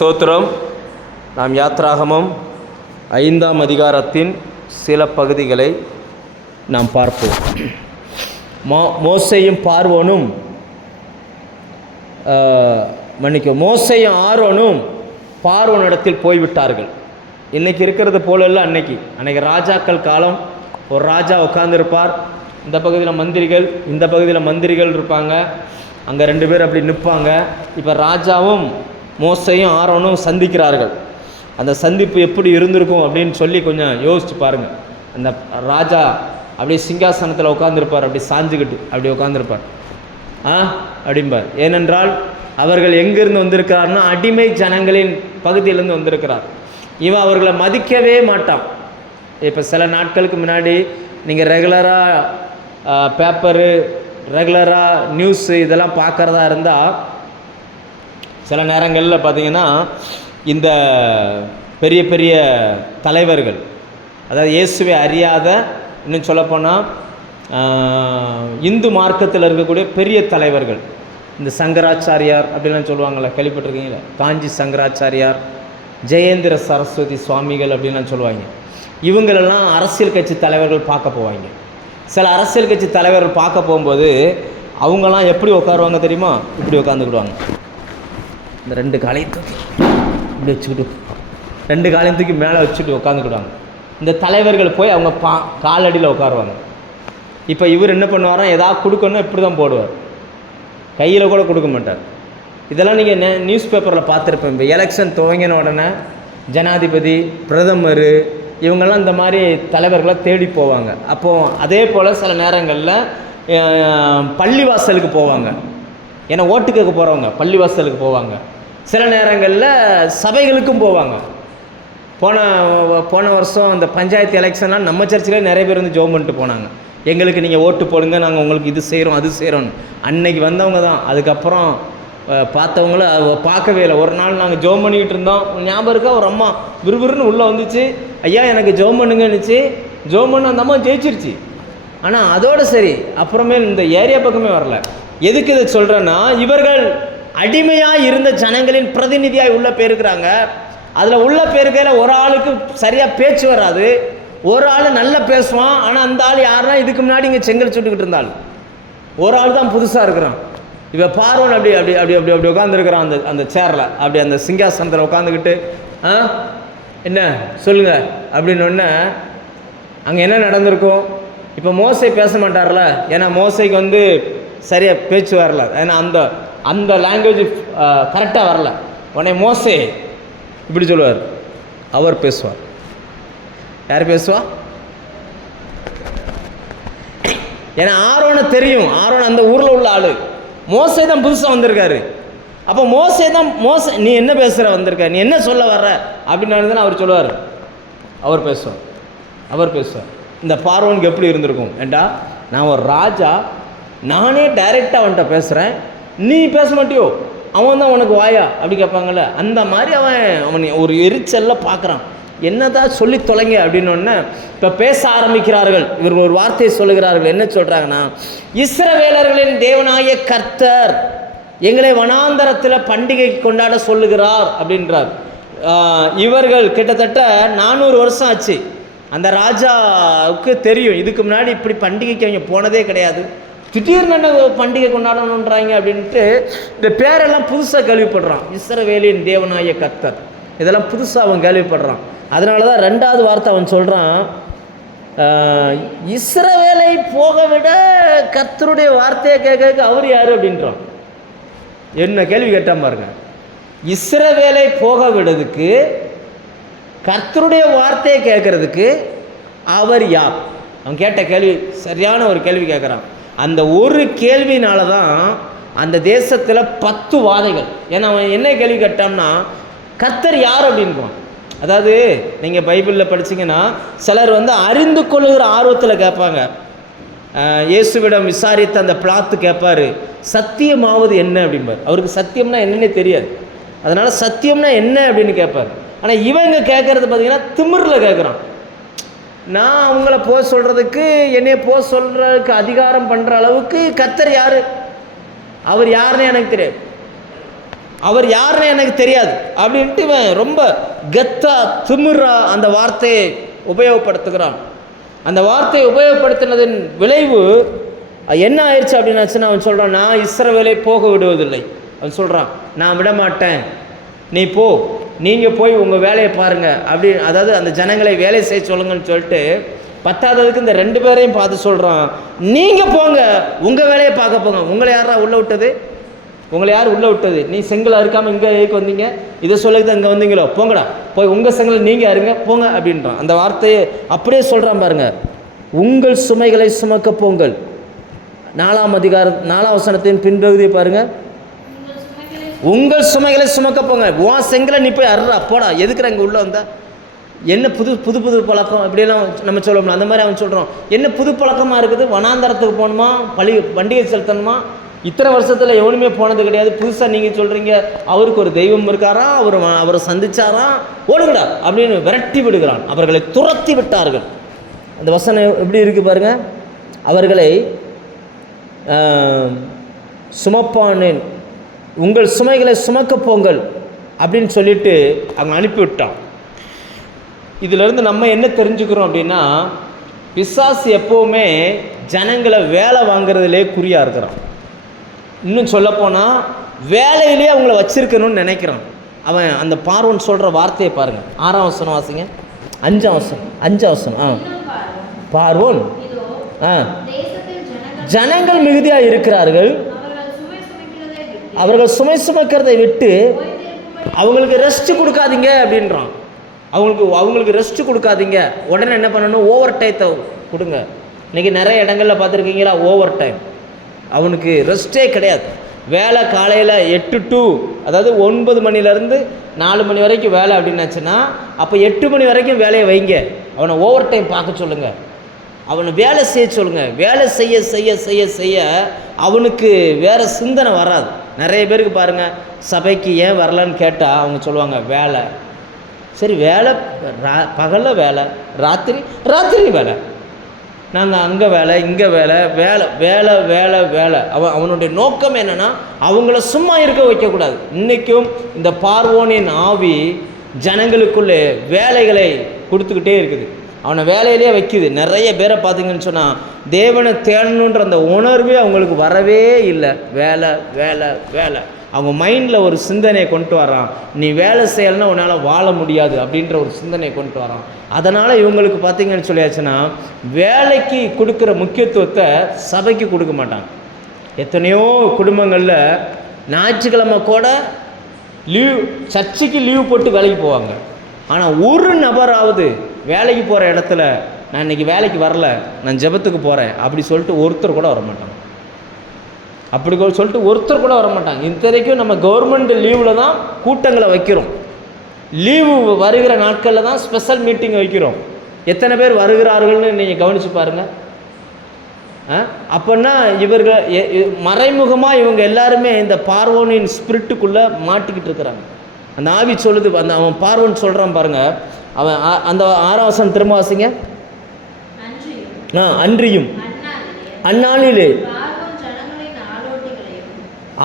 ஸ்தோத்திரம். நாம் யாத்ராகமம் 5ஆம் அதிகாரத்தின் சில பகுதிகளை நாம் பார்ப்போம். மோசேயும் பார்வோனும் மோசேயும் ஆரோனும் பார்வோனிடத்தில் போய்விட்டார்கள். இன்றைக்கி இருக்கிறது போல இல்லை. அன்னைக்கு ராஜாக்கள் காலம். ஒரு ராஜா உட்கார்ந்துருப்பார், இந்த பகுதியில் மந்திரிகள், இந்த பகுதியில் மந்திரிகள் இருப்பாங்க, அங்கே 2 பேர் அப்படி நிற்பாங்க. இப்போ ராஜாவும் மோசேயும் ஆரோனும் சந்திக்கிறார்கள். அந்த சந்திப்பு எப்படி இருந்திருக்கும் அப்படின்னு சொல்லி கொஞ்சம் யோசிச்சு பாருங்கள். அந்த ராஜா அப்படியே சிங்காசனத்தில் உட்காந்துருப்பார், அப்படி சாஞ்சுக்கிட்டு அப்படி உட்காந்துருப்பார். அப்படிம்பார். ஏனென்றால் அவர்கள் எங்கேருந்து வந்திருக்கிறார்னா அடிமை ஜனங்களின் பகுதியிலேருந்து வந்திருக்கிறார். இவன் அவர்களை மதிக்கவே மாட்டான். இப்போ சில நாட்களுக்கு முன்னாடி நீங்கள் ரெகுலராக பேப்பரு, ரெகுலராக நியூஸு இதெல்லாம் பார்க்குறதா இருந்தால் சில நேரங்களில் பார்த்திங்கன்னா இந்த பெரிய பெரிய தலைவர்கள், அதாவது இயேசுவை அறியாத, இன்னும் சொல்லப்போனால் இந்து மார்க்கத்தில் இருக்கக்கூடிய பெரிய தலைவர்கள், இந்த சங்கராச்சாரியார் அப்படிலாம் சொல்லுவாங்கள்ல, கேள்விப்பட்டிருக்கீங்களா? காஞ்சி சங்கராச்சாரியார், ஜெயேந்திர சரஸ்வதி சுவாமிகள் அப்படின்லாம் சொல்லுவாங்க. இவங்களெல்லாம் அரசியல் கட்சி தலைவர்கள் பார்க்க போவாங்க. சில அரசியல் கட்சி தலைவர்கள் பார்க்க போகும்போது அவங்கெல்லாம் எப்படி உட்காருவாங்க தெரியுமா? இப்படி உட்காந்துக்கிடுவாங்க. இந்த 2 காலையும் தூக்கி இப்படி வச்சுக்கிட்டு, 2 காலையும் தூக்கி மேலே வச்சுட்டு உட்காந்துக்கிடுவாங்க. இந்த தலைவர்கள் போய் அவங்க காலடியில் உட்காருவாங்க. இப்போ இவர் என்ன பண்ணுவாரோ, ஏதாவது கொடுக்கணும் இப்படி தான் போடுவார், கையில் கூட கொடுக்க மாட்டார். இதெல்லாம் நீங்கள் நியூஸ் பேப்பரில் பார்த்துருப்பேன். இப்போ எலெக்ஷன் துவங்கின உடனே ஜனாதிபதி, பிரதமர் இவங்கெல்லாம் இந்த மாதிரி தலைவர்களை தேடி போவாங்க. அப்போது அதே போல் சில நேரங்களில் பள்ளிவாசலுக்கு போவாங்க. ஏன்னா ஓட்டு கேட்க போகிறவங்க பள்ளிவாசலுக்கு போவாங்க. சில நேரங்களில் சபைகளுக்கும் போவாங்க. போன வருஷம் அந்த பஞ்சாயத்து எலெக்ஷன்லாம் நம்ம சர்ச்சில் நிறைய பேர் வந்து ஜோம் பண்ணிட்டு போனாங்க. எங்களுக்கு நீங்கள் ஓட்டு போடுங்க, நாங்கள் உங்களுக்கு இது செய்கிறோம் அது செய்கிறோன்னு. அன்னைக்கு வந்தவங்க தான். அதுக்கப்புறம் பார்த்தவங்கள பார்க்கவே இல்லை. ஒரு நாள் நாங்கள் ஜோம் பண்ணிக்கிட்டு இருந்தோம், ஞாபகம் இருக்கா? ஒரு அம்மா விறுவிறுன்னு உள்ளே வந்துச்சு, ஐயா எனக்கு ஜோம் பண்ணுங்கன்னுச்சு. ஜோம் பண்ண அந்த அம்மா ஜெயிச்சிருச்சு. ஆனால் அதோடு சரி, அப்புறமேல் இந்த ஏரியா பக்கமே வரல. எதுக்கு இதை சொல்கிறேன்னா, இவர்கள் அடிமையாக இருந்த ஜனங்களின் பிரதிநிதியாக உள்ள போயிருக்கிறாங்க. அதில் உள்ள பேருக்கையில் ஒரு ஆளுக்கு சரியாக பேச்சு வராது, ஒரு ஆள் நல்லா பேசுவான். ஆனால் அந்த ஆள் யாருன்னா இதுக்கு முன்னாடி இங்கே செங்கல் சுட்டுக்கிட்டு இருந்தாள், ஒரு ஆள் தான் புதுசாக இருக்கிறான். இப்போ பார்வன் அப்படி அப்படி அப்படி அப்படி அப்படி உட்காந்துருக்கிறான் அந்த சேரில், அப்படி அந்த சிங்காசனத்தில் உட்காந்துக்கிட்டு என்ன சொல்லுங்கள் அப்படின்னு ஒன்று. அங்கே என்ன நடந்திருக்கும்? இப்போ மோசே பேச மாட்டார்ல, ஏன்னா மோசைக்கு வந்து சரியாக பேச்சு வரல, ஏன்னா அந்த லாங்குவேஜ் கரெக்டாக வரல. உடனே மோசே இப்படி சொல்லுவார், அவர் பேசுவார். யார் பேசுவா? ஏன்னா ஆரோனை தெரியும், ஆரோன் அந்த ஊரில் உள்ள ஆள். மோசே தான் புதுசாக வந்திருக்காரு. அப்போ மோசே நீ என்ன பேசுகிற வந்திருக்க, நீ என்ன சொல்ல வர்ற அப்படின்னு அவர் சொல்லுவார். அவர் பேசுவார். இந்த பார்வோனுக்கு எப்படி இருந்திருக்கும்? ஏண்டா நான் ஒரு ராஜா, நானே டைரெக்டாக அவன்கிட்ட பேசுகிறேன், நீ பேச மாட்டியோ, அவன் தான் உனக்கு வாயா அப்படி கேட்பாங்கள்ல. அந்த மாதிரி அவன் ஒரு எரிச்சலில் பார்க்குறான். என்னதான் சொல்லி தொலைங்க அப்படின்னோடனே இப்போ பேச ஆரம்பிக்கிறார்கள். இவர்கள் ஒரு வார்த்தையை சொல்லுகிறார்கள். என்ன சொல்கிறாங்கன்னா, இஸ்ரவேலர்களின் தேவனாகிய கர்த்தர் எங்களை வனாந்தரத்தில் பண்டிகை கொண்டாட சொல்லுகிறார் அப்படின்றார். இவர்கள் கிட்டத்தட்ட 400 வருஷம் ஆச்சு. அந்த ராஜாவுக்கு தெரியும், இதுக்கு முன்னாடி இப்படி பண்டிகைக்கு அவங்க போனதே கிடையாது, திடீர்னு என்ன பண்டிகை கொண்டாடணுன்றாங்க அப்படின்ட்டு இந்த பேரெல்லாம் புதுசாக கேள்விப்படுறான். இஸ்ரவேலின் தேவனாகிய கர்த்தர், இதெல்லாம் புதுசாக அவன் கேள்விப்படுறான். அதனால தான் 2வது வார்த்தை அவன் சொல்கிறான், இஸ்ரவேலை போக விட கர்த்தருடைய வார்த்தையை கேட்க அவர் யார் அப்படின்றான். என்ன கேள்வி கேட்டான் பாருங்க. இஸ்ரவேலை போக விடுறதுக்கு, கர்த்தருடைய வார்த்தையை கேட்கறதுக்கு அவர் யார்? அவன் கேட்ட கேள்வி சரியான ஒரு கேள்வி கேட்குறான். அந்த ஒரு கேள்வினால தான் அந்த தேசத்தில் 10 வாதைகள். ஏன்னா அவன் என்ன கேள்வி கேட்டான்னா, கர்த்தர் யார் அப்படின்றான். அதாவது நீங்கள் பைபிளில் படிச்சிங்கன்னா சிலர் வந்து அறிந்து கொள்ளுகிற ஆர்வத்தில் கேட்பாங்க. இயேசுவிடம் விசாரித்த அந்த பிளாத்து கேட்பார், சத்தியமாவது என்ன அப்படிம்பார். அவருக்கு சத்தியம்னா என்னன்னே தெரியாது, அதனால் சத்தியம்னா என்ன அப்படின்னு கேட்பார். ஆனால் இவங்க கேட்குறது பார்த்தீங்கன்னா திமிரில் கேட்குறான். நான் அவங்கள போக சொல்கிறதுக்கு, என்னைய போக சொல்கிறதுக்கு அதிகாரம் பண்ணுற அளவுக்கு கர்த்தர் யார், அவர் யாருன்னு எனக்கு தெரியாது. அவர் யாருன்னு எனக்கு தெரியாது அப்படின்ட்டு இவன் ரொம்ப கெத்தா திமிரா அந்த வார்த்தையை உபயோகப்படுத்துகிறான். அந்த வார்த்தையை உபயோகப்படுத்தினதின் விளைவு என்ன ஆயிடுச்சு அப்படின்னாச்சுன்னா, அவன் சொல்கிறான், நான் இஸ்ரவேலை போக விடுவதில்லை. அவன் சொல்கிறான், நான் விட மாட்டேன், நீ போ, நீங்கள் போய் உங்கள் வேலையை பாருங்கள் அப்படி, அதாவது அந்த ஜனங்களை வேலை செய்ய சொல்லுங்கன்னு சொல்லிட்டு, பத்தாததுக்கு இந்த 2 பேரையும் பார்த்து சொல்கிறான், நீங்கள் போங்க, உங்கள் வேலையை பார்க்க போங்க. உங்களை யாரா உள்ளே விட்டது? உங்களை யார் உள்ளே விட்டது? நீ செங்கலை அறுக்காமல் இங்கே ஏக்கு வந்தீங்க, இதை சொல்லிட்டு இங்கே வந்தீங்களோ, போங்கடா, போய் உங்கள் செங்கலை நீங்கள் அறுங்க போங்க அப்படின்றான். அந்த வார்த்தையை அப்படியே சொல்கிறான் பாருங்க. உங்கள் சுமைகளை சுமக்க போங்கள். 4ஆம் அதிகாரம் 4ஆம் வசனத்தின் பின்பகுதியை பாருங்க. உங்கள் சுமைகளை சுமக்க போங்க. உன் செங்கலை நீ போய் அறுறா, போடா, எதுக்குற இங்கே உள்ளே வந்தா? என்ன புது புது புது பழக்கம் இப்படியெல்லாம் நம்ம சொல்லணும். அந்த மாதிரி அவன் சொல்கிறோம், என்ன புது பழக்கமாக இருக்குது, வனாந்தரத்துக்கு போகணுமா, பண்டிகை செலுத்தணுமா, இத்தனை வருஷத்தில் எவனுமே போனது கிடையாது, புதுசாக நீங்கள் சொல்கிறீங்க அவருக்கு ஒரு தெய்வம் இருக்காரா, அவரை சந்திச்சாரா, ஓடுங்கடா அப்படின்னு விரட்டி விடுகிறான். அவர்களை துரத்தி விட்டார்கள். அந்த வசனம் எப்படி இருக்குது பாருங்கள். அவர்களை சுமப்பானேன், உங்கள் சுமைகளை சுமக்க போங்கள் அப்படின்னு சொல்லிட்டு அவங்க அனுப்பிவிட்டான். இதிலிருந்து நம்ம என்ன தெரிஞ்சுக்கிறோம் அப்படின்னா, பிசாசு எப்போவுமே ஜனங்களை வேலை வாங்குறதுலே குறியாக இருக்கிறான். இன்னும் சொல்லப்போனால் வேலையிலே அவங்கள வச்சிருக்கணும்னு நினைக்கிறான். அவன் அந்த பார்வோன் சொல்கிற வார்த்தையை பாருங்கள். 6ஆம் வசனம் வாசிங்க. 5ஆம் வசனம். பார்வோன் ஜனங்கள் மிகுதியாக இருக்கிறார்கள், அவர்கள் சுமை சுமக்கிறதை விட்டு அவங்களுக்கு ரெஸ்ட் கொடுக்காதீங்க அப்படின்றான். அவங்களுக்கு ரெஸ்ட் கொடுக்காதீங்க. உடனே என்ன பண்ணணும், ஓவர் டைத்தை கொடுங்க. இன்றைக்கி நிறைய இடங்களில் பார்த்துருக்கீங்களா, ஓவர் டைம். அவனுக்கு ரெஸ்ட்டே கிடையாது. வேலை காலையில் 8 to, அதாவது 9 மணிலேருந்து 4 மணி வரைக்கும் வேலை அப்படின்னாச்சுன்னா, அப்போ 8 மணி வரைக்கும் வேலையை வைங்க. அவனை ஓவர் டைம் பார்க்க சொல்லுங்கள், அவனை வேலை செய்ய சொல்லுங்கள். வேலை செய்ய செய்ய செய்ய செய்ய அவனுக்கு வேறு சிந்தனை வராது. நிறைய பேருக்கு பாருங்கள், சபைக்கு ஏன் வரலன்னு கேட்டால் அவங்க சொல்லுவாங்க, வேலை. சரி, வேலை பகலில் வேலை, ராத்திரி வேலை, நாங்கள் அங்கே வேலை, இங்கே வேலை, வேலை வேலை வேலை வேலை. அவனுடைய நோக்கம் என்னென்னா, அவங்கள சும்மா இருக்க வைக்கக்கூடாது. இன்றைக்கும் இந்த பார்வோனின் ஆவி ஜனங்களுக்குள்ளே வேலைகளை கொடுத்துக்கிட்டே இருக்குது, அவனை வேலையிலே வைக்குது. நிறைய பேரை பார்த்தீங்கன்னு சொன்னால் தேவனை தேடணுன்ற அந்த உணர்வே அவங்களுக்கு வரவே இல்லை. வேலை வேலை வேலை. அவங்க மைண்டில் ஒரு சிந்தனையை கொண்டு வரான், நீ வேலை செய்யலைன்னா உன்னால் வாழ முடியாது அப்படின்ற ஒரு சிந்தனையை கொண்டு வரான். அதனால் இவங்களுக்கு பார்த்தீங்கன்னு சொல்லியாச்சுன்னா, வேலைக்கு கொடுக்குற முக்கியத்துவத்தை சபைக்கு கொடுக்க மாட்டாங்க. எத்தனையோ குடும்பங்களில் ஞாயிற்றுக்கிழமை கூட சர்ச்சுக்கு லீவ் போட்டு வேலைக்கு போவாங்க. ஆனால் ஒரு நபராவது வேலைக்கு போகிற இடத்துல, நான் இன்றைக்கி வேலைக்கு வரல, நான் ஜெபத்துக்கு போகிறேன் அப்படி சொல்லிட்டு ஒருத்தர் கூட வரமாட்டாங்க. அப்படி சொல்லிட்டு ஒருத்தர் கூட வரமாட்டாங்க. இத்தனைக்கும் நம்ம கவர்மெண்ட் லீவில் தான் கூட்டங்களை வைக்கிறோம், லீவு வருகிற நாட்களில் தான் ஸ்பெஷல் மீட்டிங் வைக்கிறோம். எத்தனை பேர் வருகிறார்கள்னு நீங்கள் கவனித்து பாருங்கள். அப்போன்னா இவர்கள் மறைமுகமாக இவங்க எல்லாருமே இந்த பார்வோனின் ஸ்பிரிட்டுக்குள்ளே மாட்டிக்கிட்டு இருக்கிறாங்க. அந்த ஆவி சொல்லுது, அந்த அவன் பார்வோன் சொல்கிறான் பாருங்கள். அவன் அந்த 6ஆம் வசனம் திரும்ப வாசிங்க. அன்றியும் அந்நாளிலே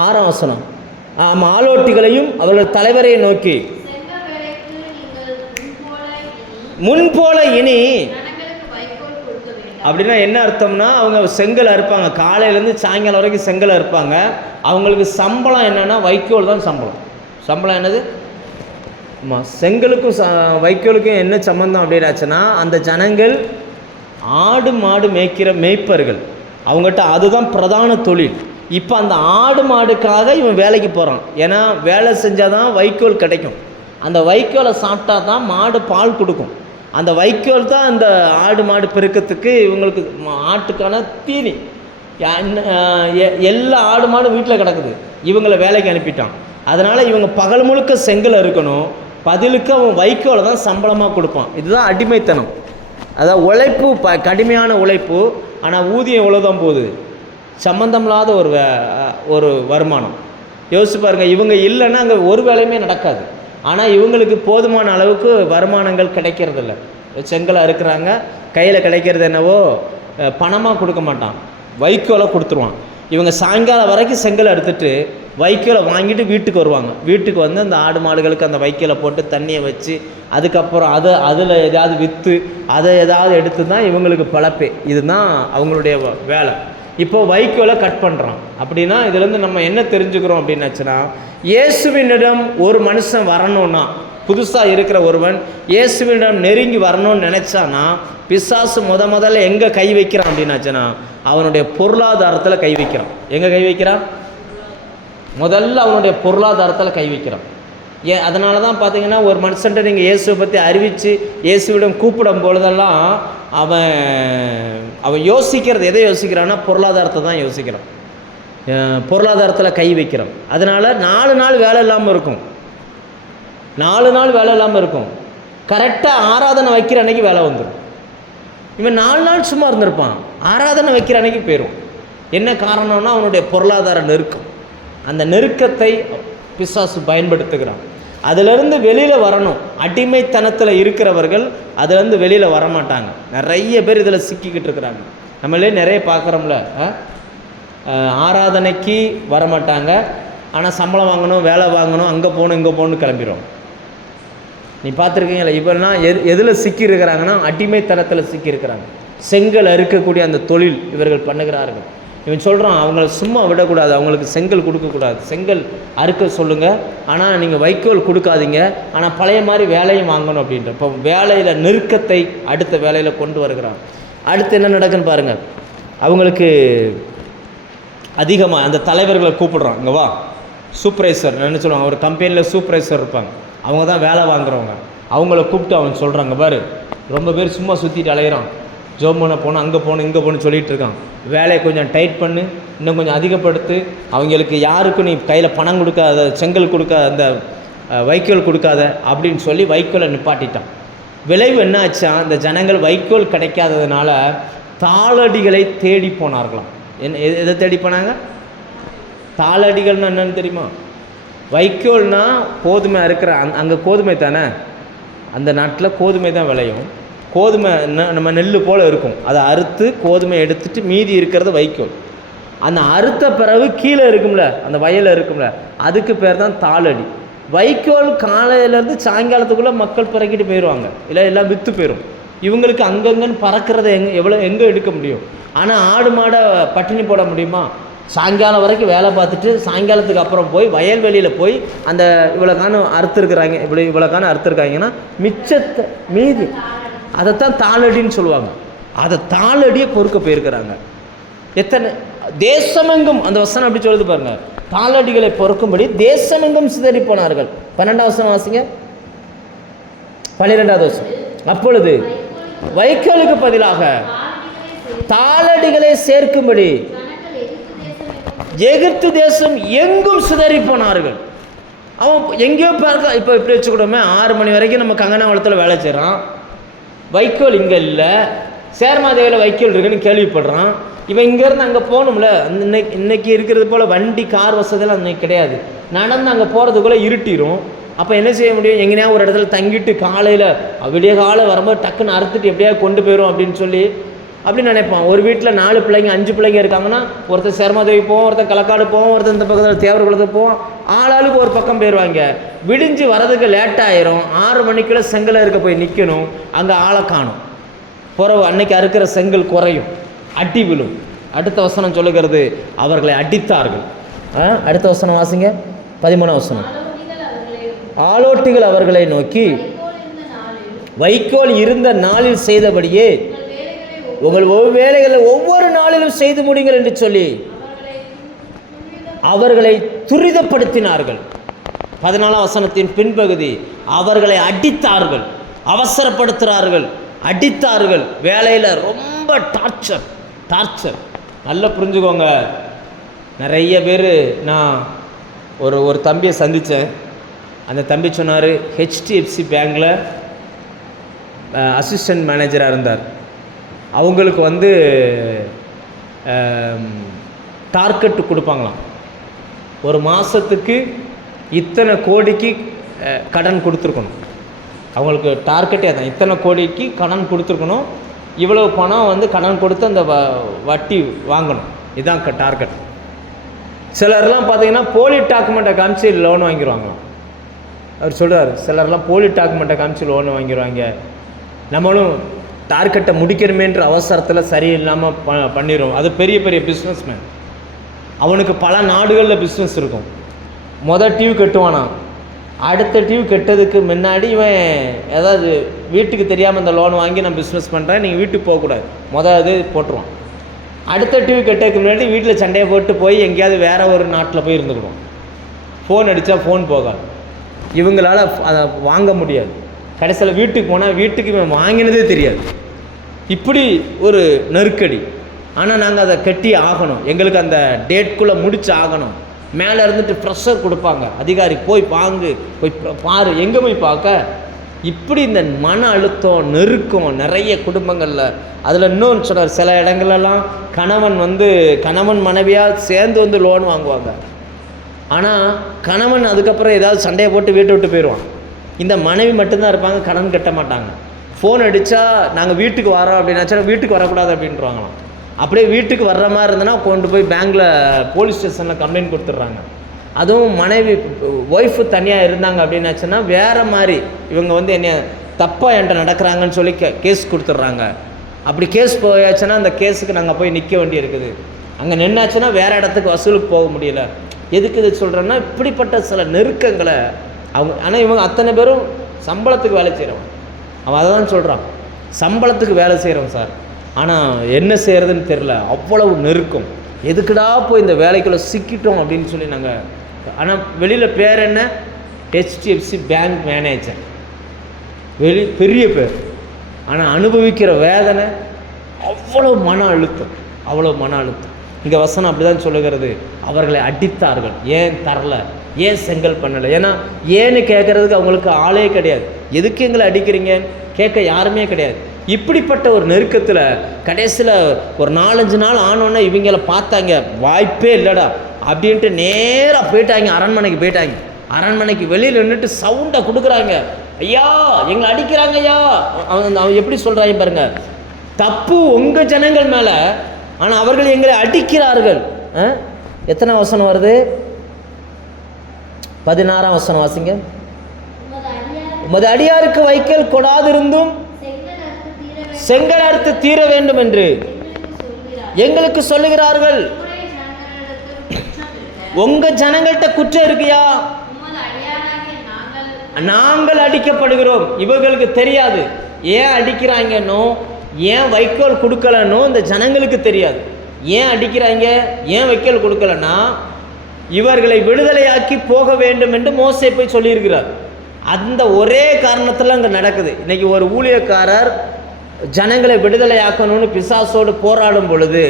6ஆம் வசனம். ஆமாம், ஆலோட்டிகளையும் அவர்கள் தலைவரை நோக்கி, முன்போல இனி அப்படின்னா என்ன அர்த்தம்னா, அவங்க செங்கல் அறுப்பாங்க, காலையிலேருந்து சாயங்காலம் வரைக்கும் செங்கல் அறுப்பாங்க. அவங்களுக்கு சம்பளம் என்னென்னா வைக்கோல் தான் சம்பளம். சம்பளம் என்னது? ஆமாம், செங்கலுக்கும் வைக்கோலுக்கும் என்ன சம்பந்தம் அப்படின்னாச்சுன்னா, அந்த ஜனங்கள் ஆடு மாடு மேய்க்கிற மேய்ப்பர்கள், அவங்ககிட்ட அதுதான் பிரதான தொழில். இப்போ அந்த ஆடு மாடுக்காக இவன் வேலைக்கு போகிறான். ஏன்னா வேலை செஞ்சால் தான் வைக்கோல் கிடைக்கும். அந்த வைக்கோலை சாப்பிட்டா தான் மாடு பால் கொடுக்கும். அந்த வைக்கோல் தான் அந்த ஆடு மாடு பெருக்கத்துக்கு இவங்களுக்கு ஆட்டுக்கான தீனி. எல்லா ஆடு மாடும் வீட்டில் கிடக்குது, இவங்களை வேலைக்கு அனுப்பிட்டான். அதனால் இவங்க பகல் முழுக்க செங்கல் இருக்கணும், பதிலுக்கு அவன் வைக்கோலை தான் சம்பளமாக கொடுப்பான். இதுதான் அடிமைத்தனம். அதான் உழைப்பு, கடுமையான உழைப்பு, ஆனால் ஊதியம் எவ்வளோதான் போகுது, சம்பந்தமில்லாத ஒரு வருமானம். யோசிச்சு பாருங்கள், இவங்க இல்லைன்னா அங்கே ஒரு வேலையுமே நடக்காது. ஆனால் இவங்களுக்கு போதுமான அளவுக்கு வருமானங்கள் கிடைக்கிறதில்ல. செங்கலாக இருக்கிறாங்க, கையில் கிடைக்கிறது என்னவோ பணமாக கொடுக்க மாட்டான், வைக்கோலை கொடுத்துருவான். இவங்க சாயங்காலம் வரைக்கும் செங்கலை எடுத்துகிட்டு வைக்கோலை வாங்கிட்டு வீட்டுக்கு வருவாங்க. வீட்டுக்கு வந்து அந்த ஆடு மாடுகளுக்கு அந்த வைக்கோலை போட்டு தண்ணியை வச்சு அதுக்கப்புறம் அதில் எதாவது விற்று அதை ஏதாவது எடுத்து தான் இவங்களுக்கு பழப்பே. இதுதான் அவங்களுடைய வேலை. இப்போ வைக்கோலை கட் பண்ணுறான் அப்படின்னா இதுலேருந்து நம்ம என்ன தெரிஞ்சுக்கிறோம் அப்படின்னாச்சுன்னா, இயேசுவினிடம் ஒரு மனுஷன் வரணும்னா, புதுசாக இருக்கிற ஒருவன் இயேசுவினிடம் நெருங்கி வரணும்னு நினச்சானா பிசாசு முதல்ல எங்கே கை வைக்கிறான் அப்படின்னாச்சுன்னா அவனுடைய பொருளாதாரத்தில் கை வைக்கிறான். எங்கே கை வைக்கிறான்? முதல்ல அவனுடைய பொருளாதாரத்தில் கை வைக்கிறான். அதனால தான் பார்த்தீங்கன்னா ஒரு மனுஷன்ட்ட நீங்கள் இயேசுவை பற்றி அறிவித்து இயேசுவிடம் கூப்பிடும் பொழுதெல்லாம் அவன் யோசிக்கிறது எதை யோசிக்கிறான்னா பொருளாதாரத்தை தான் யோசிக்கிறான். பொருளாதாரத்தில் கை வைக்கிறான். அதனால் 4 நாள் வேலை இல்லாமல் இருக்கும். 4 நாள் வேலை இல்லாமல் இருக்கும். கரெக்டாக ஆராதனை வைக்கிற அன்னைக்கு வேலை வந்துடும். இவன் 4 நாள் சும்மா இருந்திருப்பான், ஆராதனை வைக்கிற அன்னைக்கு போயிடும். என்ன காரணம்னா அவனுடைய பொருளாதார நெருக்கம். அந்த நெருக்கத்தை பிசாசு பயன்படுத்துகிறான். அதிலிருந்து வெளியில் வரணும். அடிமைத்தனத்தில் இருக்கிறவர்கள் அதிலேருந்து வெளியில் வரமாட்டாங்க. நிறைய பேர் இதில் சிக்கிக்கிட்டு இருக்கிறாங்க. நம்மளே நிறைய பார்க்குறோம்ல, ஆராதனைக்கு வரமாட்டாங்க, ஆனால் சம்பளம் வாங்கணும், வேலை வாங்கணும், அங்கே போகணும் இங்கே போகணுன்னு கிளம்பிடும். நீ பார்த்துருக்கீங்களா? இப்போலாம் எதில் சிக்கியிருக்கிறாங்கன்னா அடிமைத்தனத்தில் சிக்கியிருக்கிறாங்க. செங்கல் அறுக்கக்கூடிய அந்த தொழில் இவர்கள் பண்ணுகிறார்கள். இவன் சொல்கிறான் அவங்கள சும்மா விடக்கூடாது, அவங்களுக்கு செங்கல் கொடுக்கக்கூடாது, செங்கல் அறுக்க சொல்லுங்கள், ஆனால் நீங்கள் வைக்கோல் கொடுக்காதீங்க, ஆனால் பழைய மாதிரி வேலையும் வாங்கணும் அப்படின்ற. இப்போ வேலையில் நெருக்கத்தை அடுத்த வேலையில் கொண்டு வருகிறான். அடுத்து என்ன நடக்குன்னு பாருங்கள். அவங்களுக்கு அதிகமாக அந்த தலைவர்களை கூப்பிடுறான். இங்கே வா, சூப்பர்வைசர் என்ன சொல்லுவாங்க, ஒரு கம்பெனியில் சூப்பர்வைசர் இருப்பாங்க, அவங்க தான் வேலை வாங்குறவங்க. அவங்கள கூப்பிட்டு அவன் சொல்கிறாங்க, பாரு ரொம்ப பேர் சும்மா சுற்றிட்டு அலையிறான், ஜோம் பண்ண போகணும், அங்கே போகணும் இங்கே போகணுன்னு சொல்லிகிட்டு இருக்கான். வேலையை கொஞ்சம் டைட் பண்ணு, இன்னும் கொஞ்சம் அதிகப்படுத்து, அவங்களுக்கு யாருக்கும் நீ கையில் பணம் கொடுக்காத, செங்கல் கொடுக்காத, அந்த வைக்கோல் கொடுக்காத அப்படின்னு சொல்லி வைக்கோலை நிப்பாட்டிட்டான். விளைவு என்ன ஆச்சா, அந்த ஜனங்கள் வைக்கோல் கிடைக்காததுனால தாளடிகளை தேடி போனார்களாம். எதை தேடி போனாங்க? தாளடிகள்னா என்னன்னு தெரியுமா? வைக்கோல்னா கோதுமை இருக்கிற அங்கே கோதுமை தானே, அந்த நாட்டில் கோதுமை தான் விளையும். கோதுமை நம்ம நெல் போல் இருக்கும், அதை அறுத்து கோதுமை எடுத்துட்டு மீதி இருக்கிறது வைக்கோல். அந்த அறுத்த பிறகு கீழே இருக்கும்ல, அந்த வயலில் இருக்கும்ல, அதுக்கு பேர் தான் தாளடி. வைக்கோல் காலையிலேருந்து சாயங்காலத்துக்குள்ளே மக்கள் பிறக்கிட்டு போயிடுவாங்க, இல்லை எல்லாம் விற்று போயிடும். இவங்களுக்கு அங்கங்கன்னு பறக்கிறத எங்கே எடுக்க முடியும்? ஆனால் ஆடு மாடை பட்டினி போட முடியுமா? சாயங்காலம் வரைக்கும் வேலை பார்த்துட்டு சாயங்காலத்துக்கு அப்புறம் போய் வயல்வெளியில் போய் அந்த இவ்வளோக்கான அறுத்துருக்குறாங்க, இவ்வளோக்கான அறுத்துருக்காங்கன்னா மிச்சத்தை மீதி அதைத்தான் தாளடின்னு சொல்லுவாங்க. அதை தாளடியை பொறுக்க போயிருக்கிறாங்க. எத்தனை தேசமெங்கும் அந்த வசனம் அப்படி சொல்லுது பாருங்க, தாளடிகளை பொறுக்கும்படி தேசமெங்கும் சிதறி போனார்கள். 12ஆம் வசனம் வாசிங்க. 12ஆவது வசனம். அப்பொழுது வைக்கோலுக்கு பதிலாக தாளடிகளை சேர்க்கும்படி எகிப்து தேசம் எங்கும் சிதறி போனார்கள். அவன் எங்கேயோ பார்க்க. இப்போ இப்படி வச்சுக்கூடமே 6 மணி வரைக்கும் நம்ம கங்கனாவளத்தில் வேலை செய்கிறான், வைக்கோல் இங்கே இல்லை, சேர்மாதேவியில் வைக்கோல் இருக்குன்னு கேள்விப்படுறான். இவன் இங்கேருந்து அங்கே போகணும்ல, இன்னைக்கு இருக்கிறது போல் வண்டி கார் வசதியெல்லாம் அன்றைக்கி கிடையாது. நடந்து அங்கே போகிறதுக்குள்ளே இருட்டிடும். அப்போ என்ன செய்ய முடியும்? எங்கேயா ஒரு இடத்துல தங்கிட்டு காலையில் விடிய காலை வரும்போது டக்குன்னு அறுத்துட்டு எப்படியாவது கொண்டு போயிடும் அப்படின்னு சொல்லி அப்படின்னு நினைப்பான். ஒரு வீட்டில் 4 பிள்ளைங்க 5 பிள்ளைங்க இருக்காங்கன்னா ஒருத்தர் சேர்மாதேவி போவோம், ஒருத்தர் களக்காடு போவோம், ஒருத்தர் இந்த பக்கத்தில் தேவர்குளத்துக்கு போவோம், ஆளாளுக்கு ஒரு பக்கம் போயிடுவாங்க. விடிஞ்சு வரதுக்கு லேட்டாயிரும். 6 மணிக்குள்ளே செங்கலை இருக்க போய் நிற்கணும், அங்கே ஆளை காணும். புறவு அன்னைக்கு அறுக்கிற செங்கல் குறையும், அடி விழும். அடுத்த வசனம் சொல்லுகிறது, அவர்களை அடித்தார்கள். அடுத்த வசனம் வாசிங்க. 13ஆம் வசனம். ஆலோட்டிகள் அவர்களை நோக்கி, வைக்கோல் இருந்த நாளில் செய்தபடியே உங்கள் வேலைகளை ஒவ்வொரு நாளிலும் செய்து முடிங்கள் என்று சொல்லி அவர்களை துரிதப்படுத்தினார்கள். 14ஆம் வசனத்தின் பின்பகுதி, அவர்களை அடித்தார்கள், அவசரப்படுத்துகிறார்கள், அடித்தார்கள். வேலையில் ரொம்ப டார்ச்சர். நல்லா புரிஞ்சுக்கோங்க. நிறைய பேர், நான் ஒரு தம்பியை சந்தித்தேன். அந்த தம்பி சொன்னார், HDFC பேங்கில் அசிஸ்டன்ட் மேனேஜராக இருந்தார். அவங்களுக்கு வந்து டார்கெட்டு கொடுப்பாங்களாம். ஒரு மாதத்துக்கு இத்தனை கோடிக்கு கடன் கொடுத்துருக்கணும். அவங்களுக்கு டார்கெட்டே தான், இத்தனை கோடிக்கு கடன் கொடுத்துருக்கணும், இவ்வளோ பணம் வந்து கடன் கொடுத்து அந்த வட்டி வாங்கணும், இதுதான் டார்கெட். சிலர்லாம் பார்த்தீங்கன்னா போலி டாக்குமெண்ட்டை காமிச்சு லோன் வாங்கிடுவாங்களாம். அவர் சொல்கிறார், சிலர்லாம் போலி டாக்குமெண்ட்டை காமிச்சு லோன் வாங்கிடுவாங்க. நம்மளும் டார்கெட்டை முடிக்கணுமேன்ற அவசரத்தில் சரியில்லாமல் பண்ணிடுவோம். அது பெரிய பெரிய பிஸ்னஸ்மேன், அவனுக்கு பல நாடுகளில் பிஸ்னஸ் இருக்கும். டியூ கட்டுவானா, அடுத்த டியூ கெட்டதுக்கு முன்னாடி இவன் ஏதாவது வீட்டுக்கு தெரியாமல் இந்த லோன் வாங்கி நான் பிஸ்னஸ் பண்ணுறேன், நீங்கள் வீட்டுக்கு போகக்கூடாது, இது போட்டுருவான். அடுத்த டியூ கெட்டதுக்கு முன்னாடி வீட்டில் சண்டையை போட்டு போய் எங்கேயாவது வேறு ஒரு நாட்டில் போய் இருந்துக்கிடுவோம். ஃபோன் அடித்தா ஃபோன் போகாது, இவங்களால் அதை வாங்க முடியாது. கடைசியில் வீட்டுக்கு போனால் வீட்டுக்கு இவன் வாங்கினதே தெரியாது. இப்படி ஒரு நெருக்கடி. ஆனால் நாங்கள் அதை கட்டி ஆகணும், எங்களுக்கு அந்த டேட்குள்ளே முடிச்சு ஆகணும். மேலே இருந்துட்டு ப்ரெஷர் கொடுப்பாங்க, அதிகாரி போய் வாங்கு, போய் பாரு, எங்கே போய் பார்க்க. இப்படி இந்த மன அழுத்தம் நெருக்கம் நிறைய குடும்பங்களில். அதில் இன்னொன்று சொன்னார், சில இடங்கள்லாம் கணவன் மனைவியாக சேர்ந்து லோன் வாங்குவாங்க. ஆனால் கணவன் அதுக்கப்புறம் ஏதாவது சண்டையை போட்டு வீட்டை விட்டு போயிடுவான். இந்த மனைவி மட்டும்தான் இருப்பாங்க, கடன் கட்ட மாட்டாங்க. ஃபோன் அடித்தா நாங்கள் வீட்டுக்கு வரோம் அப்படின்னாச்சா வீட்டுக்கு வரக்கூடாது அப்படின்றாங்களாம். அப்படியே வீட்டுக்கு வர்ற மாதிரி இருந்ததுன்னா கொண்டு போய் பேங்க்கில் போலீஸ் ஸ்டேஷனில் கம்ப்ளைண்ட் கொடுத்துட்றாங்க. அதுவும் மனைவி ஒய்ஃபு தனியாக இருந்தாங்க அப்படின்னாச்சுன்னா வேறு மாதிரி இவங்க என்னை தப்பாக என்கிட்ட நடக்கிறாங்கன்னு சொல்லி கேஸ் கொடுத்துட்றாங்க. அப்படி கேஸ் போயாச்சுன்னா அந்த கேஸுக்கு நாங்கள் போய் நிற்க வேண்டி இருக்குது. அங்கே நின்னாச்சுன்னா வேறு இடத்துக்கு வசூலுக்கு போக முடியல. எதுக்கு இது சொல்கிறேன்னா, இப்படிப்பட்ட சில நெருக்கங்களை ஆனால் இவங்க அத்தனை பேரும் சம்பளத்துக்கு வேலை செய்கிறவன். அவன் அதை தான் சொல்கிறான், சம்பளத்துக்கு வேலை செய்கிறோம் சார், ஆனால் என்ன செய்கிறதுன்னு தெரில, அவ்வளவு நெருக்கம். எதுக்குடா போய் இந்த வேலைக்குள்ளே சிக்கிட்டோம் அப்படின்னு சொல்லி நாங்கள். ஆனால் வெளியில் பேர் என்ன, HDFC பேங்க் மேனேஜர், பெரிய பேர். ஆனால் அனுபவிக்கிற வேதனை அவ்வளோ மன அழுத்தம். இங்கே வசனம் அப்படி தான் சொல்லுகிறது, அவர்களை அடித்தார்கள். ஏன் தரல, ஏன் செங்கல் பண்ணலை? ஏன்னா ஏன்னு கேட்குறதுக்கு அவங்களுக்கு ஆளே கிடையாது. எதுக்கு எங்களை அடிக்கிறீங்கன்னு கேட்க யாருமே கிடையாது. இப்படிப்பட்ட ஒரு நெருக்கத்தில் கடைசியில் ஒரு 4-5 நாள் ஆனோன்னே இவங்கள பார்த்தாங்க, வாய்ப்பே இல்லைடா அப்படின்ட்டு நேராக போயிட்டாங்க, அரண்மனைக்கு போயிட்டாங்க. அரண்மனைக்கு வெளியில் நின்றுட்டு சவுண்டை கொடுக்குறாங்க, ஐயா எங்களை அடிக்கிறாங்க ஐயா. அவன் எப்படி சொல்கிறாங்க பாருங்க, தப்பு உங்கள் ஜனங்கள் மேலே, ஆனால் அவர்கள் எங்களை அடிக்கிறார்கள். எத்தனை வசனம் வருது? 16ஆம் வசனம் வாசிங்க. உமது அடியாருக்கு வைக்கல் கொடாதிருந்தும் செங்கல் அறுத்து தீர வேண்டும் என்று எங்களுக்கு சொல்லுகிறார்கள். உங்க ஜனங்கள்கிட்ட குற்றம் இருக்குயா, நாங்கள் அடிக்கப்படுகிறோம். இவர்களுக்கு தெரியாது ஏன் அடிக்கிறாங்கன்னோ, ஏன் வைக்கோல் கொடுக்கலன்னோ இந்த ஜனங்களுக்கு தெரியாது. ஏன் அடிக்கிறாங்க, ஏன் வைக்கோல் கொடுக்கலன்னா இவர்களை விடுதலையாக்கி போக வேண்டும் என்று மோசே போய் சொல்லியிருக்கிறார். அந்த ஒரே காரணத்தில் அங்கே நடக்குது. இன்றைக்கி ஒரு ஊழியக்காரர் ஜனங்களை விடுதலையாக்கணும்னு பிசாசோடு போராடும் பொழுது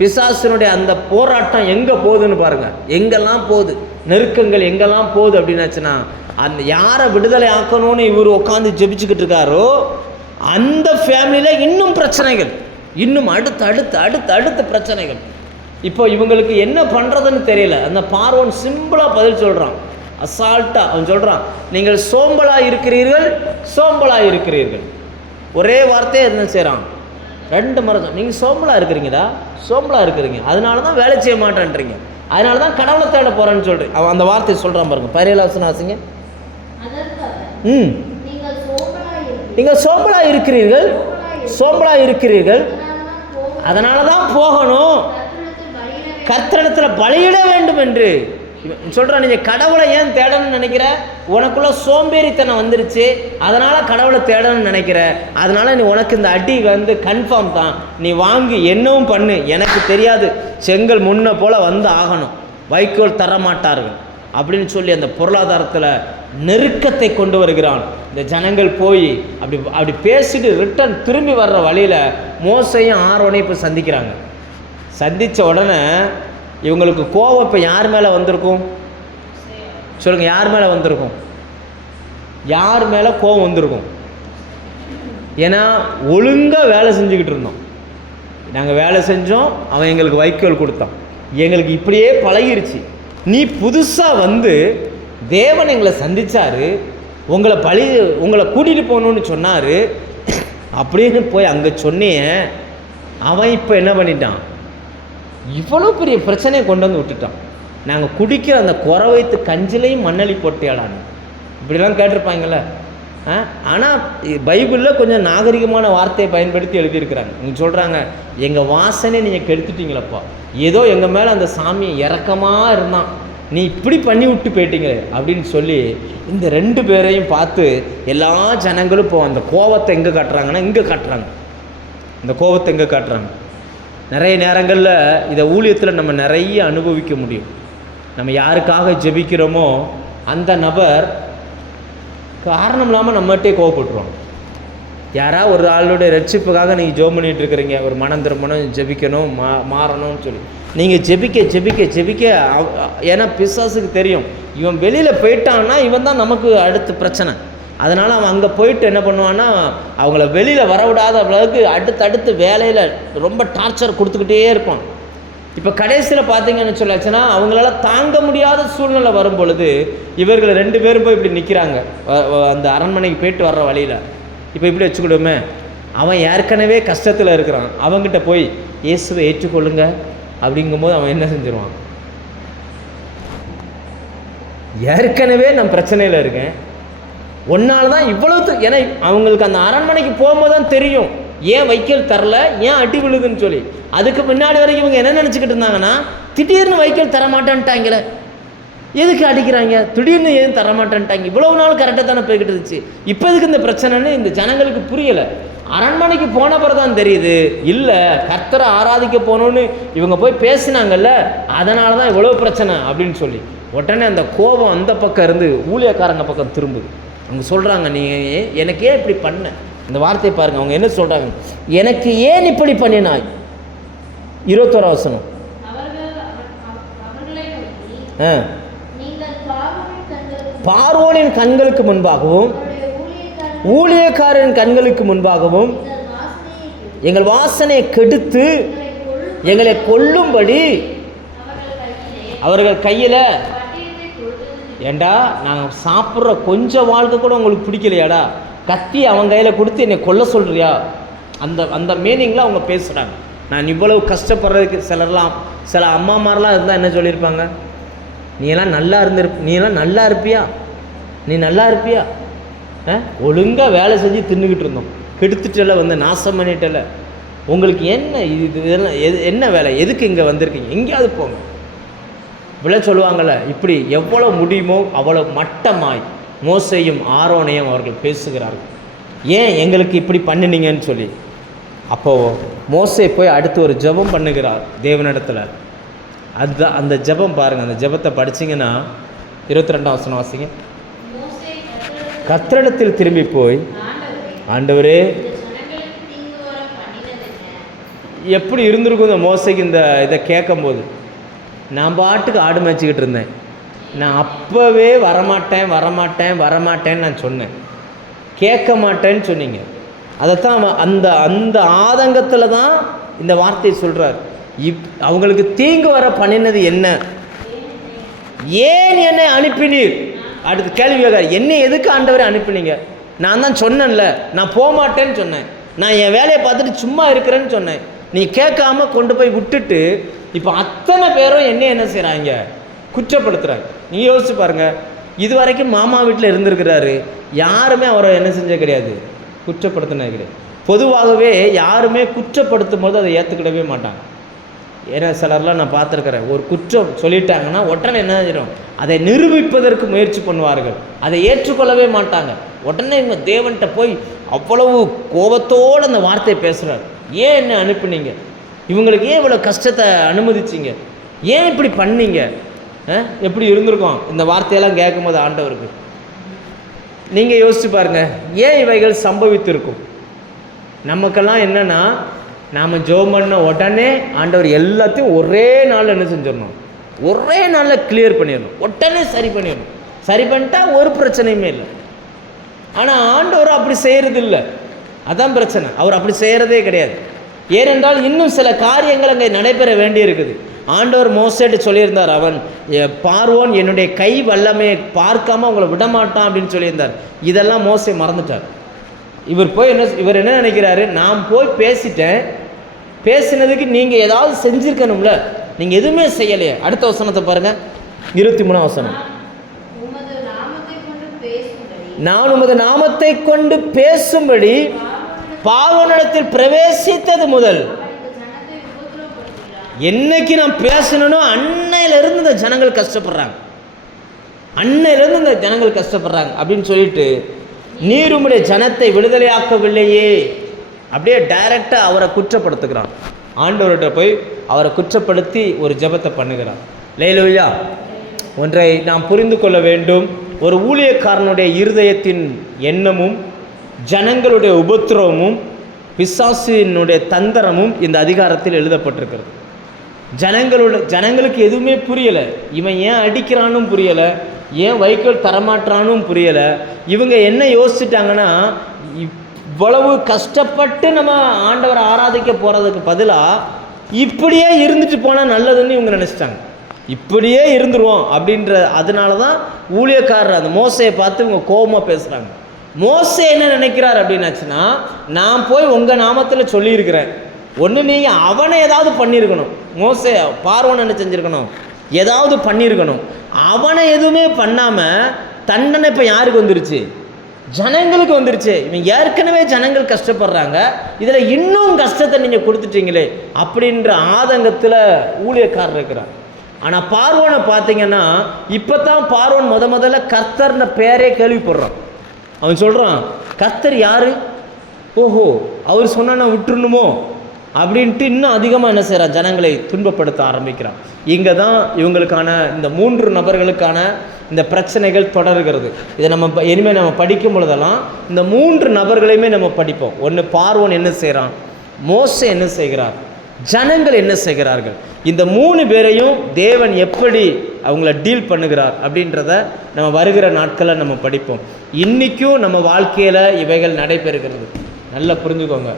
பிசாசினுடைய அந்த போராட்டம் எங்கே போகுதுன்னு பாருங்கள். எங்கெல்லாம் போகுது, நெருக்கங்கள் எங்கெல்லாம் போகுது அப்படின்னாச்சுன்னா, அந்த யாரை விடுதலை ஆக்கணும்னு இவர் உட்காந்து ஜெபிச்சுக்கிட்டு இருக்காரோ அந்த ஃபேமிலியில் இன்னும் பிரச்சனைகள், இன்னும் அடுத்த பிரச்சனைகள். இப்போ இவங்களுக்கு என்ன பண்ணுறதுன்னு தெரியல. அந்த பார்வோன் சிம்பிளாக பதில் சொல்கிறான், அசால்ட்டாக அவன் சொல்கிறான், நீங்கள் சோம்பலாக இருக்கிறீர்கள். ஒரே வார்த்தையை என்ன செய்கிறான், 2 முறை நீங்கள் சோம்பலாக இருக்கிறீங்க, அதனால தான் வேலை செய்ய மாட்டேன்றீங்க, அதனால தான் கடவுளை தேட போகிறேன்னு சொல்கிறேன். அவன் அந்த வார்த்தையை சொல்கிறான் பாருங்க. 17 வசனம் வாசிங்க. நீங்கள் சோம்பலாக இருக்கிறீர்கள், அதனால தான் போகணும், கர்த்தரிடத்தில் பலியிட வேண்டும் என்று சொல்கிறான். நீங்கள் கடவுளை ஏன் தேடணும்னு நினைக்கிற, உனக்குள்ள சோம்பேறித்தனம் வந்துருச்சு, அதனால் கடவுளை தேடணும்னு நினைக்கிற, அதனால் நீ உனக்கு இந்த அடி கன்ஃபார்ம் தான், நீ வாங்கி என்னவும் பண்ணு, எனக்கு தெரியாது, செங்கல் முன்ன போல் ஆகணும், வைக்கோல் தரமாட்டார்கள் அப்படின்னு சொல்லி அந்த பொருளாதாரத்தில் நெருக்கத்தை கொண்டு வருகிறான். இந்த ஜனங்கள் போய் அப்படி பேசிட்டு ரிட்டன் திரும்பி வர்ற வழியில் மோசையும் ஆரோனையும் இப்போ சந்திக்கிறாங்க. சந்தித்த உடனே இவங்களுக்கு கோபம் இப்போ யார் மேலே வந்திருக்கும் சொல்லுங்கள், யார் மேலே வந்திருக்கும்? யார் மேலே கோபம் வந்திருக்கும்? ஏன்னா ஒழுங்காக வேலை செஞ்சுக்கிட்டு இருந்தோம், நாங்கள் வேலை செஞ்சோம், அவன் எங்களுக்கு வைக்கோல் கொடுத்தான், எங்களுக்கு இப்படியே பழகிருச்சு, நீ புதுசாக தேவன் எங்களை சந்தித்தார், உங்களை கூட்டிகிட்டு போகணுன்னு சொன்னார் அப்படின்னு போய் அங்கே சொன்னேன். அவன் இப்போ என்ன பண்ணிட்டான், இவ்வளோ பெரிய பிரச்சனையை கொண்டு வந்து விட்டுட்டான். நாங்கள் குடிக்கிற அந்த குறவைத்து கஞ்சிலையும் மண்ணளி போட்டியாடான்னு இப்படிலாம் கேட்டிருப்பாங்கள்ல. ஆனால் பைபிளில் கொஞ்சம் நாகரிகமான வார்த்தையை பயன்படுத்தி எழுதியிருக்கிறாங்க. நீங்கள் சொல்கிறாங்க, எங்கள் வாசனை நீங்கள் கெடுத்துட்டீங்களப்பா, ஏதோ எங்கள் மேலே அந்த சாமியை இறக்கமாக இருந்தான், நீ இப்படி பண்ணி விட்டு போயிட்டீங்களே அப்படின்னு சொல்லி இந்த 2 பேரையும் பார்த்து எல்லா ஜனங்களும் இப்போ அந்த கோபத்தை எங்கே காட்டுறாங்கன்னா இங்கே காட்டுறாங்க. இந்த கோபத்தை எங்கே காட்டுறாங்க? நிறைய நேரங்களில் இதை ஊழியத்தில் நம்ம நிறைய அனுபவிக்க முடியும். நம்ம யாருக்காக ஜெபிக்கிறோமோ அந்த நபர் காரணம் இல்லாமல் நம்மகிட்டே கோவப்பட்டுருவாங்க. யாராவது ஒரு ஆளுடைய ரட்சிப்புக்காக நீங்கள் ஜெபம் பண்ணிகிட்டு இருக்கிறீங்க, ஒரு மனம் திரும்பணும், ஜெபிக்கணும், மாறணும்னு சொல்லி நீங்கள் ஜெபிக்க ஏன்னா பிசாசுக்கு தெரியும் இவன் வெளியில் போயிட்டான்னா இவன் தான் நமக்கு அடுத்த பிரச்சனை. அதனால் அவன் அங்கே போயிட்டு என்ன பண்ணுவான்னா அவங்கள வெளியில் வரவிடாத அளவுக்கு அடுத்தடுத்து வேலையில் ரொம்ப டார்ச்சர் கொடுத்துக்கிட்டே இருப்பான். இப்போ கடைசியில் பார்த்தீங்கன்னு சொல்லாச்சுன்னா அவங்களால தாங்க முடியாத சூழ்நிலை வரும் பொழுது இவர்கள் 2 பேரும் போய் இப்படி நிற்கிறாங்க அந்த அரண்மனைக்கு போயிட்டு வர்ற வழியில். இப்போ இப்படி வச்சுக்கிடுமே, அவன் ஏற்கனவே கஷ்டத்தில் இருக்கிறான், அவங்ககிட்ட போய் இயேசுவை ஏற்றுக்கொள்ளுங்க அப்படிங்கும்போது அவன் என்ன செஞ்சிருவான்? ஏற்கனவே நான் பிரச்சனையில் இருக்கேன், ஒன்னால் தான் இவ்வளவு. ஏன்னா அவங்களுக்கு அந்த அரண்மனைக்கு போகும்போது தான் தெரியும் ஏன் வைக்கல் தரல, ஏன் அடி விழுதுன்னு சொல்லி. அதுக்கு முன்னாடி வரைக்கும் இவங்க என்ன நினச்சிக்கிட்டு இருந்தாங்கன்னா திடீர்னு வைக்கல் தரமாட்டேன்ட்டாங்களே, எதுக்கு அடிக்கிறாங்க, திடீர்னு ஏன் தரமாட்டேன்ட்டாங்க, இவ்வளவு நாள் கரெக்டாக தானே போய்கிட்டு இருந்துச்சு, இப்போ எதுக்கு இந்த பிரச்சனைன்னு இந்த ஜனங்களுக்கு புரியலை. அரண்மனைக்கு போன பிறகு தான் தெரியுது, இல்லை கர்த்தரை ஆராதிக்க போகணுன்னு இவங்க போய் பேசினாங்கல்ல, அதனால தான் இவ்வளோ பிரச்சனை அப்படின்னு சொல்லி. உடனே அந்த கோபம் அந்த பக்கம் இருந்து ஊழியக்காரங்க பக்கம் திரும்புது. அவங்க சொல்கிறாங்க, நீ எனக்கு ஏன் இப்படி பண்ண, இந்த வார்த்தையை பாருங்கள். அவங்க என்ன சொல்கிறாங்க, எனக்கு ஏன் இப்படி பண்ணினாய். 21 வசனம். பார்வோனின் கண்களுக்கு முன்பாகவும் ஊழியக்காரரின் கண்களுக்கு முன்பாகவும் எங்கள் வாசனையை கெடுத்து எங்களை கொல்லும்படி அவர்கள் கையில். ஏண்டா நாங்கள் சாப்பிட்ற கொஞ்சம் வாழ்க்கை கூட உங்களுக்கு பிடிக்கலையாடா, கத்தி அவன் கையில் கொடுத்து என்னை கொல்ல சொல்கிறியா? அந்த மீனிங்கில் அவங்க பேசுகிறாங்க. நான் இவ்வளவு கஷ்டப்படுறதுக்கு சில அம்மாமாரெலாம் இருந்தால் என்ன சொல்லியிருப்பாங்க, நீ எல்லாம் நல்லா இருப்பியா, நீ நல்லா இருப்பியா, ஒழுங்காக வேலை செஞ்சு தின்னுக்கிட்டு இருந்தோம், கெடுத்துட்டல, வந்து நாசம் பண்ணிட்டல, உங்களுக்கு என்ன இதெல்லாம் என்ன வேலை, எதுக்கு இங்கே வந்திருக்கீங்க, எங்கேயாவது போங்க விழ சொல்லுவாங்கள்ல. இப்படி எவ்வளோ முடியுமோ அவ்வளோ மட்டமாய் மோசேயும் ஆரோனையும் அவர்கள் பேசுகிறார்கள். ஏன் எங்களுக்கு இப்படி பண்ணினீங்கன்னு சொல்லி. அப்போது மோசே போய் அடுத்து ஒரு ஜெபம் பண்ணுகிறார் தேவனிடத்தில். அதுதான் அந்த ஜெபம் பாருங்கள். அந்த ஜெபத்தை படிச்சிங்கன்னா 22 வசனம் வாசிங்க. கர்த்தரிடத்தில் திரும்பி போய், ஆண்டவரே, எப்படி இருந்திருக்கும் இந்த மோசைக்கு இந்த இதை கேட்கும்போது. நான் பாட்டுக்கு ஆடு மேய்ச்சிக்கிட்டு இருந்தேன், நான் அப்போவே வரமாட்டேன்னு நான் சொன்னேன், கேட்க மாட்டேன்னு சொன்னீங்க. அதைத்தான் அந்த ஆதங்கத்தில் தான் இந்த வார்த்தையை சொல்கிறார். அவங்களுக்கு தீங்கு வர பண்ணினது என்ன, ஏன் என்னை அனுப்பினீர்? அடுத்து கேள்வி கேட்கார், என்னை எதுக்கு ஆண்டவரை அனுப்பினீங்க? நான் தான் சொன்னேன்ல, நான் போக மாட்டேன்னு சொன்னேன், நான் என் வேலையை பார்த்துட்டு சும்மா இருக்கிறேன்னு சொன்னேன், நீ கேட்காம கொண்டு போய் விட்டுட்டு இப்போ அத்தனை பேரும் என்ன செய்கிறாங்க, குற்றப்படுத்துகிறாங்க. நீ யோசிச்சு பாருங்கள். இது வரைக்கும் மாமா வீட்டில் இருந்திருக்கிறாரு, யாருமே அவரை என்ன செஞ்ச கிடையாது, குற்றப்படுத்தினது கிடையாது. பொதுவாகவே யாருமே குற்றப்படுத்தும் போது அதை ஏற்றுக்கிடவே மாட்டாங்க. ஏன்னா சிலர்லாம் நான் பார்த்துருக்குறேன், ஒரு குற்றம் சொல்லிட்டாங்கன்னா உடனே என்ன செஞ்சிடும், அதை நிரூபிப்பதற்கு முயற்சி பண்ணுவார்கள், அதை ஏற்றுக்கொள்ளவே மாட்டாங்க. உடனே இவங்க தேவன்கிட்ட போய் அவ்வளவு கோபத்தோடு அந்த வார்த்தையை பேசுகிறார். ஏன் என்ன அனுப்புனீங்க, இவங்களுக்கு ஏன் இவ்வளோ கஷ்டத்தை அனுமதிச்சிங்க, ஏன் இப்படி பண்ணீங்க? எப்படி இருந்திருக்கோம் இந்த வார்த்தையெல்லாம் கேட்கும்போது ஆண்டவருக்கு. நீங்கள் யோசிச்சு பாருங்கள், ஏன் இவைகள் சம்பவித்திருக்கும்? நமக்கெல்லாம் என்னென்னா, நாம் ஜெபம் பண்ண உடனே ஆண்டவர் எல்லாத்தையும் ஒரே நாளில் என்ன செஞ்சிடணும், ஒரே நாளில் கிளியர் பண்ணிடணும், உடனே சரி பண்ணிடணும். சரி பண்ணிட்டா ஒரு பிரச்சனையுமே இல்லை. ஆனால் ஆண்டவர் அப்படி செய்கிறது இல்லை, அதான் பிரச்சனை. அவர் அப்படி செய்கிறதே கிடையாது. ஏனென்றால் இன்னும் சில காரியங்கள் அங்கே நடைபெற வேண்டி இருக்குது. ஆண்டவர் மோசேட்டு சொல்லியிருந்தார், அவன் பார்வோன் என்னுடைய கை வல்லமையை பார்க்காம அவங்கள விடமாட்டான் அப்படின்னு சொல்லியிருந்தார். இதெல்லாம் மோசே மறந்துட்டார். இவர் என்ன நினைக்கிறாரு, நான் போய் பேசிட்டேன், பேசினதுக்கு நீங்கள் ஏதாவது செஞ்சுருக்கணும்ல, நீங்கள் எதுவுமே செய்யலையே. அடுத்த வசனத்தை பாருங்கள், 23ஆம் வசனம். நான் உமது நாமத்தை கொண்டு பேசும்படி பார்வோனிடத்தில் பிரவேசித்தது முதல். என்னைக்கு நான் பேசணும், அன்னையிலிருந்து இந்த ஜனங்கள் கஷ்டப்படுறாங்க, அன்னையிலிருந்து இந்த ஜனங்கள் கஷ்டப்படுறாங்க அப்படின்னு சொல்லிட்டு, நீர் உம்முடைய ஜனத்தை விடுதலையாக்கவில்லையே, அப்படியே டைரக்டாக அவரை குற்றப்படுத்துகிறான். ஆண்டவர்கிட்ட போய் அவரை குற்றப்படுத்தி ஒரு ஜெபத்தை பண்ணுகிறான். அல்லேலூயா. ஒன்றை நாம் புரிந்து கொள்ள வேண்டும், ஒரு ஊழியக்காரனுடைய இருதயத்தின் எண்ணமும் ஜனங்களுடைய உபத்திரவமும் பிசாசினுடைய தந்திரமும் இந்த அதிகாரத்தில் எழுதப்பட்டிருக்கிறது. ஜனங்களுக்கு எதுவுமே புரியலை. இவன் ஏன் அடிக்கிறானும் புரியலை, ஏன் வைக்கோல் தரமாட்டானும் புரியலை. இவங்க என்ன யோசிச்சுட்டாங்கன்னா, இவ்வளவு கஷ்டப்பட்டு நம்ம ஆண்டவரை ஆராதிக்க போகிறதுக்கு பதிலாக இப்படியே இருந்துட்டு போனால் நல்லதுன்னு இவங்க நினச்சிட்டாங்க. இப்படியே இருந்துருவோம் அப்படின்ற, அதனால தான் ஊழியக்காரர் அந்த மோசையை பார்த்து இவங்க கோபமாக பேசுகிறாங்க. மோசே என்ன நினைக்கிறார் அப்படின்னாச்சுன்னா, நான் போய் உங்கள் நாமத்தில் சொல்லியிருக்கிறேன், ஒன்று நீங்கள் அவனை ஏதாவது பண்ணியிருக்கணும். மோசே பார்வோன் என்ன செஞ்சுருக்கணும், ஏதாவது பண்ணியிருக்கணும். அவனை எதுவுமே பண்ணாமல் தண்டனை இப்போ யாருக்கு வந்துருச்சு, ஜனங்களுக்கு வந்துருச்சு. இவன் ஏற்கனவே ஜனங்கள் கஷ்டப்படுறாங்க, இதில் இன்னும் கஷ்டத்தை நீங்கள் கொடுத்துட்டீங்களே அப்படின்ற ஆதங்கத்தில் ஊழியக்காரர் இருக்கிறார். ஆனால் பார்வோனை பார்த்தீங்கன்னா, இப்போ தான் பார்வோன் முதல்ல கர்த்தர்ன பேரே கேள்விப்படுறான். அவன் சொல்கிறான், கர்த்தர் யார், ஓஹோ அவர் சொன்னா விட்டுருணுமோ அப்படின்ட்டு இன்னும் அதிகமாக என்ன செய்கிறான், ஜனங்களை துன்பப்படுத்த ஆரம்பிக்கிறான். இங்கே தான் இவங்களுக்கான இந்த 3 நபர்களுக்கான இந்த பிரச்சனைகள் தொடர்கிறது. இதை நம்ம இனிமேல் நம்ம படிக்கும் பொழுதெல்லாம் இந்த 3 நபர்களையுமே நம்ம படிப்போம். ஒன்று பார்வோன் என்ன செய்கிறான், மோசே என்ன செய்கிறார், ஜனங்கள் என்ன செய்கிறார்கள். இந்த 3 பேரையும் தேவன் எப்படி அவங்கள டீல் பண்ணுகிறார் அப்படின்றத நம்ம வருகிற நாட்களில் நம்ம படிப்போம். இன்றைக்கும் நம்ம வாழ்க்கையில் இவைகள் நடைபெறுகிறது. நல்லா புரிஞ்சுக்கோங்க,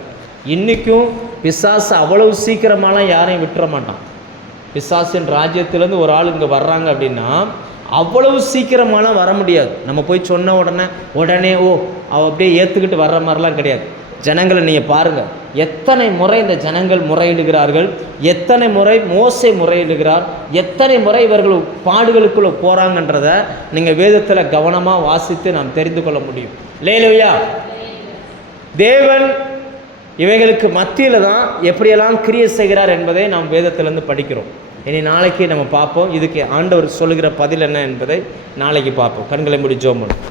இன்றைக்கும் பிசாசு அவ்வளவு சீக்கிரமாலாம் யாரையும் விட்டுற மாட்டான். பிசாசின் ராஜ்யத்திலேருந்து ஒரு ஆள் இங்கே வர்றாங்க அப்படின்னா அவ்வளவு சீக்கிரமாலாம் வர முடியாது. நம்ம போய் சொன்ன உடனே அவள் அப்படியே ஏற்றுக்கிட்டு வர்ற மாதிரிலாம் கிடையாது. ஜனங்களை நீங்கள் பாருங்கள், எத்தனை முறை இந்த ஜனங்கள் முறையிடுகிறார்கள், எத்தனை முறை மோசே முறையிடுகிறார், எத்தனை முறை இவர்கள் பாடுகளுக்குள்ளே போகிறாங்கன்றதை நீங்கள் வேதத்தில் கவனமாக வாசித்து நாம் தெரிந்து கொள்ள முடியும். அல்லேலூயா. தேவன் இவைகளுக்கு மத்தியில் தான் எப்படியெல்லாம் கிரியை செய்கிறார் என்பதை நாம் வேதத்திலேருந்து படிக்கிறோம். இனி நாளைக்கு நம்ம பார்ப்போம். இதுக்கு ஆண்டவர் சொல்லுகிற பதில் என்ன என்பதை நாளைக்கு பார்ப்போம். கண்களை மூடி ஜெபம் பண்ணுவோம்.